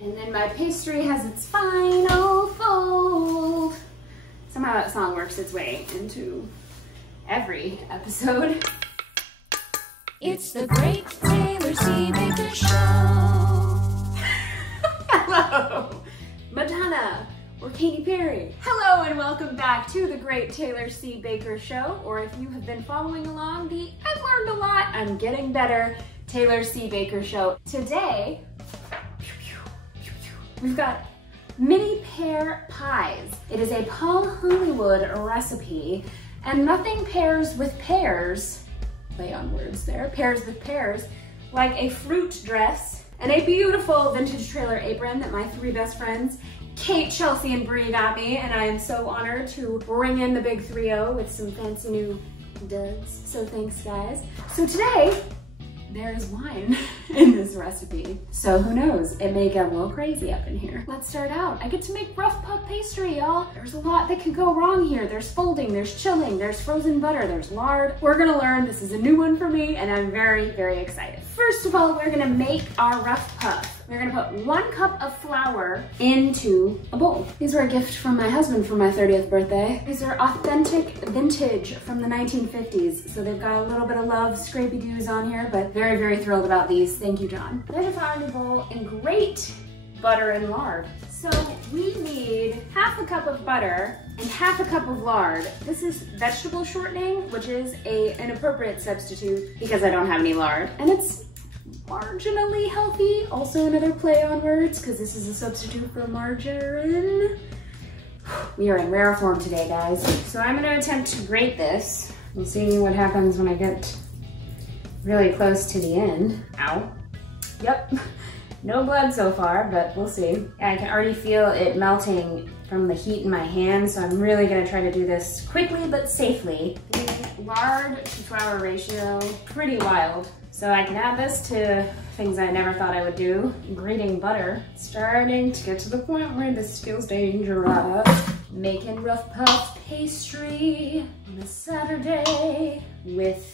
And then my pastry has its final fold. Somehow that song works its way into every episode. It's the Great Tbsp Baker Show. Hello, Madonna or Katy Perry. Hello and welcome back to the Great Tbsp Baker Show, or if you have been following along, the I've learned a lot, I'm getting better Tbsp Baker Show. Today, we've got mini pear pies. It is a Paul Hollywood recipe, and nothing pairs with pears, play on words there, pairs with pears, like a fruit dress and a beautiful vintage trailer apron that my three best friends, Kate, Chelsea, and Bree got me, and I am so honored to bring in the big 3-0 with some fancy new duds. So thanks, guys. So today, there is wine in this recipe. So who knows, it may get a little crazy up in here. Let's start out. I get to make rough puff pastry, y'all. There's a lot that could go wrong here. There's folding, there's chilling, there's frozen butter, there's lard. We're gonna learn. This is a new one for me, and I'm very, very excited. First of all, we're gonna make our rough puff. We're gonna put 1 cup of flour into a bowl. These were a gift from my husband for my 30th birthday. These are authentic vintage from the 1950s. So they've got a little bit of love, scrapey doos on here, but very, very thrilled about these. Thank you, John. Lay the flour in the bowl and grate butter and lard. So we need 1/2 cup of butter and 1/2 cup of lard. This is vegetable shortening, which is an appropriate substitute because I don't have any lard. And it's marginally healthy. Also another play on words because this is a substitute for margarine. We are in rare form today, guys. So I'm gonna attempt to grate this. We'll see what happens when I get really close to the end. Ow. Yep. No blood so far, but we'll see. I can already feel it melting from the heat in my hand, so I'm really gonna try to do this quickly but safely. The lard to flour ratio, pretty wild. So I can add this to things I never thought I would do. Grating butter. Starting to get to the point where this feels dangerous. Making rough puff pastry on a Saturday with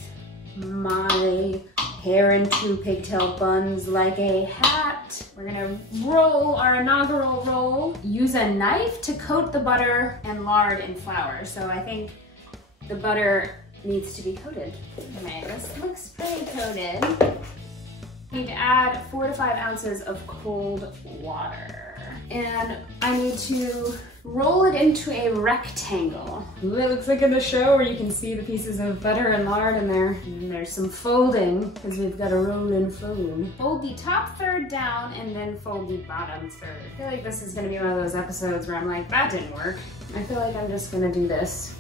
my hair in 2 pigtail buns like a hat. We're gonna roll our inaugural roll. Use a knife to coat the butter and lard in flour. So I think the butter needs to be coated. Okay, this looks pretty coated. Need to add 4 to 5 ounces of cold water. And I need to roll it into a rectangle. Ooh, it looks like in the show where you can see the pieces of butter and lard in there. And there's some folding because we've got a roll and fold. Fold the top third down and then fold the bottom third. I feel like this is gonna be one of those episodes where I'm like, that didn't work. I feel like I'm just gonna do this.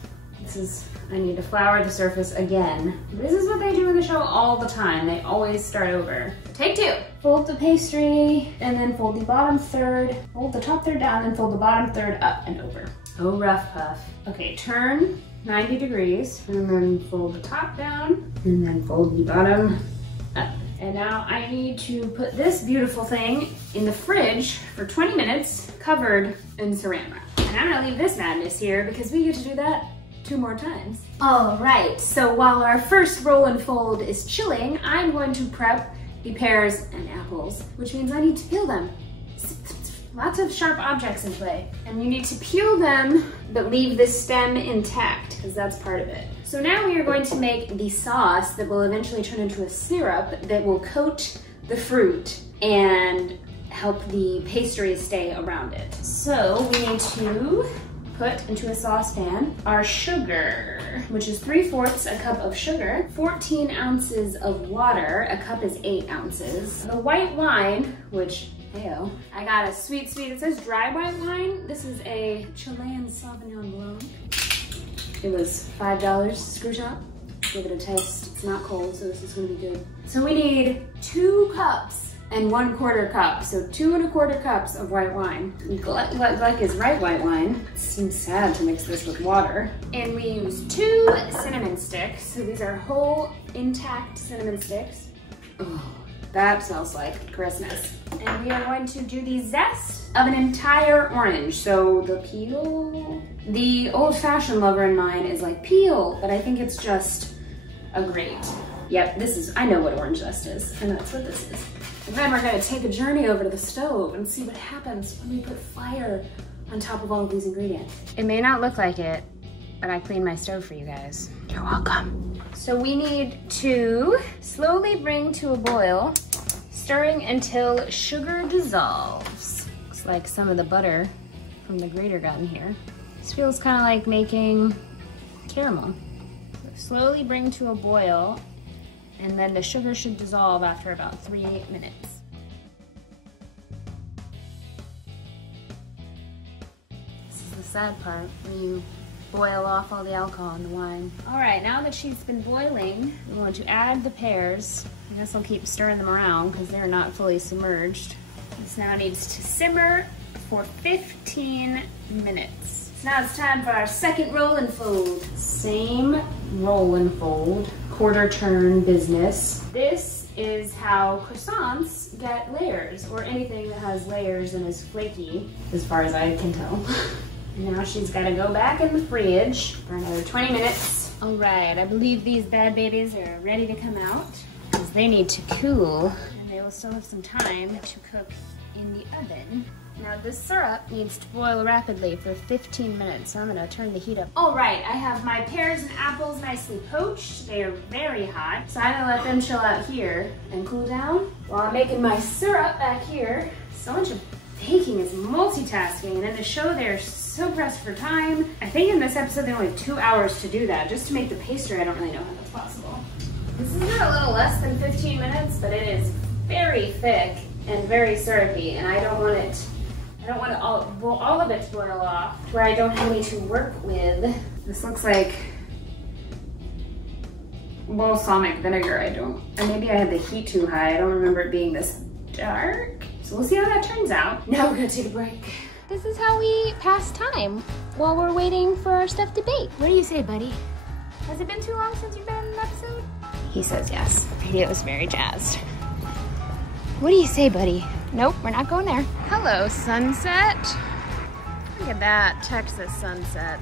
I need to flour the surface again. This is what they do in the show all the time. They always start over. Take 2. Fold the pastry and then fold the bottom third. Fold the top third down and fold the bottom third up and over. Oh, rough puff. Okay, turn 90 degrees and then fold the top down and then fold the bottom up. And now I need to put this beautiful thing in the fridge for 20 minutes covered in saran wrap. And I'm gonna leave this madness here because we get to do that 2 more times. All right, so while our first roll and fold is chilling, I'm going to prep the pears and apples, which means I need to peel them. Lots of sharp objects in play. And you need to peel them, but leave the stem intact, because that's part of it. So now we are going to make the sauce that will eventually turn into a syrup that will coat the fruit and help the pastry stay around it. So we need to put into a saucepan our sugar, which is 3/4 a cup of sugar, 14 ounces of water, a cup is 8 ounces. The white wine, which, heyo, I got a sweet, it says dry white wine. This is a Chilean Sauvignon Blanc. It was $5, screw shop. Give it a taste. It's not cold, so this is gonna be good. So we need 2 cups and 1/4 cup, so 2 1/4 cups of white wine. Like is right white wine. It seems sad to mix this with water. And we use 2 cinnamon sticks. So these are whole, intact cinnamon sticks. Oh, that smells like Christmas. And we are going to do the zest of an entire orange. So the peel, the old-fashioned lover in mine is like peel, but I think it's just a grate. Yep, I know what orange zest is, and that's what this is. And then we're gonna take a journey over to the stove and see what happens when we put fire on top of all of these ingredients. It may not look like it, but I cleaned my stove for you guys. You're welcome. So we need to slowly bring to a boil, stirring until sugar dissolves. Looks like some of the butter from the grater got in here. This feels kind of like making caramel. So slowly bring to a boil, and then the sugar should dissolve after about 3 minutes. This is the sad part, when you boil off all the alcohol in the wine. All right, now that she's been boiling, we want to add the pears. I guess I'll keep stirring them around because they're not fully submerged. This now needs to simmer for 15 minutes. So now it's time for our second roll and fold. Same roll and fold, quarter turn business. This is how croissants get layers, or anything that has layers and is flaky, as far as I can tell. Now she's gotta go back in the fridge for another 20 minutes. All right, I believe these bad babies are ready to come out because they need to cool, and they will still have some time to cook in the oven. Now this syrup needs to boil rapidly for 15 minutes, so I'm gonna turn the heat up. All right, I have my pears and apples nicely poached. They are very hot, so I'm gonna let them chill out here and cool down while I'm making my syrup back here. So much of baking is multitasking, and in the show they're so pressed for time. I think in this episode they only have 2 hours to do that, just to make the pastry. I don't really know how that's possible. This is a little less than 15 minutes, but it is very thick and very syrupy, and I don't want all of it to boil off where I don't have any to work with. This looks like balsamic vinegar. Or maybe I had the heat too high. I don't remember it being this dark. So we'll see how that turns out. Now we're gonna take a break. This is how we pass time while we're waiting for our stuff to bake. What do you say, buddy? Has it been too long since you've been in an episode? He says yes. He was very jazzed. What do you say, buddy? Nope, we're not going there. Hello, sunset. Look at that, Texas sunset.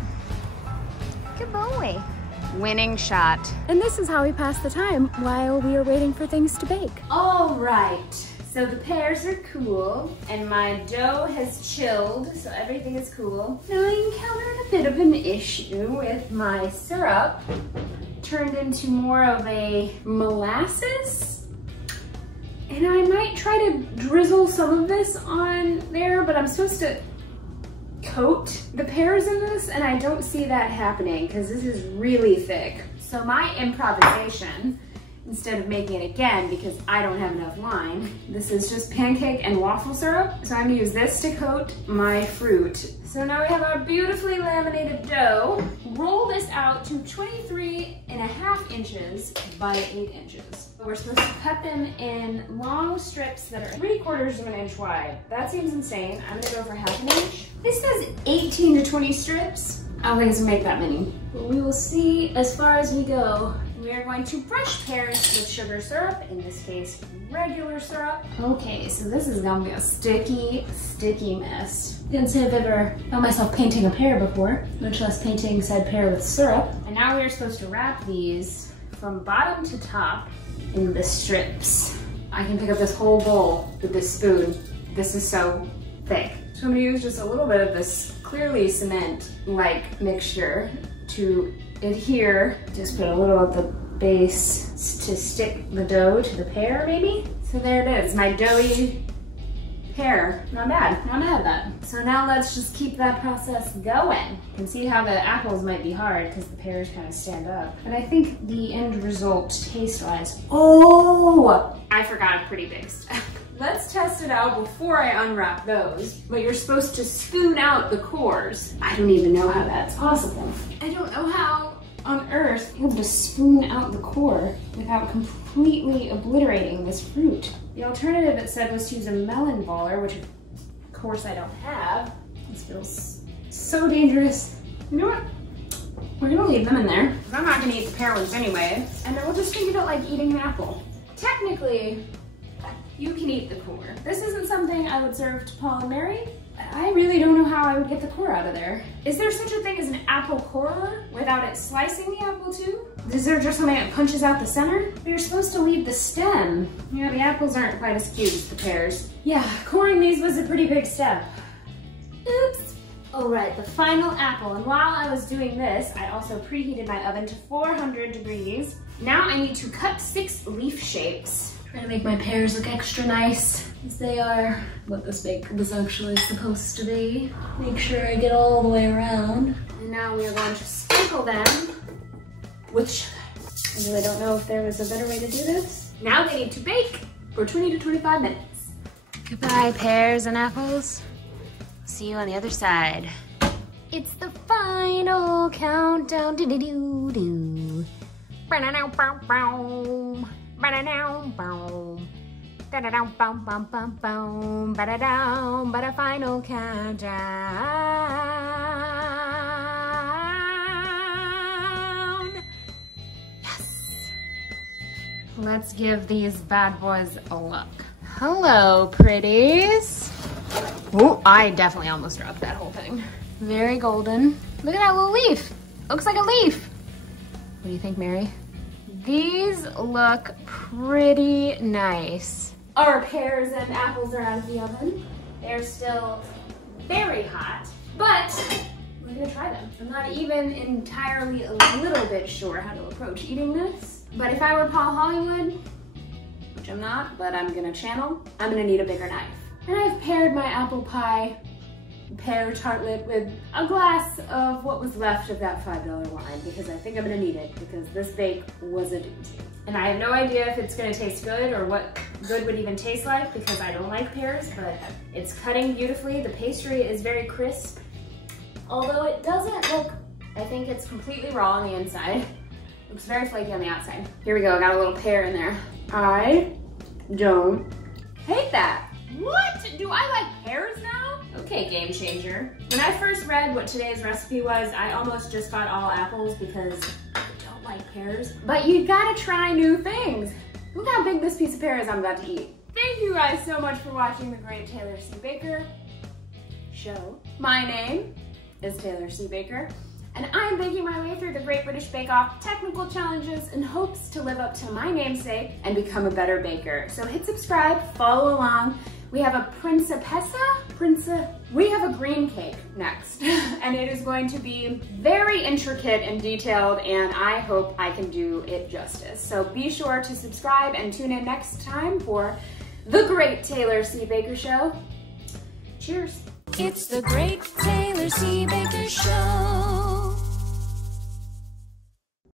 Good boy. Winning shot. And this is how we pass the time while we are waiting for things to bake. All right, so the pears are cool and my dough has chilled, so everything is cool. Now I encountered a bit of an issue with my syrup. Turned into more of a molasses. And I might try to drizzle some of this on there, but I'm supposed to coat the pears in this, and I don't see that happening because this is really thick. So my improvisation, instead of making it again because I don't have enough wine, this is just pancake and waffle syrup. So I'm gonna use this to coat my fruit. So now we have our beautifully laminated dough. Roll this out to 23.5 inches by 8 inches. We're supposed to cut them in long strips that are 3/4 of an inch wide. That seems insane. I'm gonna go for 1/2 inch. This says 18 to 20 strips. I don't think it's gonna make that many, but we will see as far as we go. We are going to brush pears with sugar syrup, in this case, regular syrup. Okay, so this is gonna be a sticky, sticky mess. Didn't say I've ever found myself painting a pear before, much less painting said pear with syrup. And now we are supposed to wrap these from bottom to top in the strips. I can pick up this whole bowl with this spoon. This is so thick. So I'm gonna use just a little bit of this clearly cement-like mixture to adhere. Just put a little at the base to stick the dough to the pear, maybe? So there it is, my doughy pear. Not bad, not mad at that. So now let's just keep that process going. You can see how the apples might be hard because the pears kind of stand up. But I think the end result taste-wise, oh! I forgot a pretty big step. Let's test it out before I unwrap those. But you're supposed to spoon out the cores. I don't even know how that's possible. I don't know how on earth you're able to spoon out the core without completely obliterating this fruit. The alternative it said was to use a melon baller, which of course I don't have. This feels so dangerous. You know what? We're gonna leave them in there. I'm not gonna eat the pear ones anyway. And then we'll just think of it like eating an apple. Technically, You can eat the core. This isn't something I would serve to Paul and Mary. I really don't know how I would get the core out of there. Is there such a thing as an apple corer without it slicing the apple too? Is there just something that punches out the center? You're supposed to leave the stem. Yeah, the apples aren't quite as cute as the pears. Yeah, coring these was a pretty big step. Oops. All right, the final apple. And while I was doing this, I also preheated my oven to 400 degrees. Now I need to cut 6 leaf shapes. Trying to make my pears look extra nice, as they are what this bake was actually supposed to be. Make sure I get all the way around. And now we are going to sprinkle them with sugar. I really don't know if there was a better way to do this. Now they need to bake for 20 to 25 minutes. Goodbye, pears and apples. See you on the other side. It's the final countdown. Do-do-do-do. Ba-da-dow-bow-bow. Ba-da-dow-bow. Da-da-dow-bum-bum-bum-bum. Ba-da-dow. Ba-da final countdown. Yes. Let's give these bad boys a look. Hello, pretties. Oh, I definitely almost dropped that whole thing. Very golden. Look at that little leaf. Looks like a leaf. What do you think, Mary? These look pretty nice. Our pears and apples are out of the oven. They're still very hot, but we're gonna try them. I'm not even entirely a little bit sure how to approach eating this, but if I were Paul Hollywood, which I'm not, but I'm gonna channel, I'm gonna need a bigger knife. And I've paired my apple pie pear tartlet with a glass of what was left of that $5 wine, because I think I'm gonna need it, because this bake was a doozy. And I have no idea if it's gonna taste good or what good would even taste like, because I don't like pears, but it's cutting beautifully. The pastry is very crisp, although it doesn't look, I think it's completely raw on the inside. Looks very flaky on the outside. Here we go, I got a little pear in there. I don't hate that. What? Do I like pears now? Okay, game changer. When I first read what today's recipe was, I almost just got all apples because I don't like pears. But you gotta try new things. Look how big this piece of pear is I'm about to eat. Thank you guys so much for watching the Great Taylor C. Baker show. My name is Taylor C. Baker, and I'm baking my way through the Great British Bake Off technical challenges in hopes to live up to my namesake and become a better baker. So hit subscribe, follow along. We have a we have a green cake next, and it is going to be very intricate and detailed, and I hope I can do it justice. So be sure to subscribe and tune in next time for the Great Taylor C. Baker Show. Cheers. It's the Great Taylor C. Baker Show.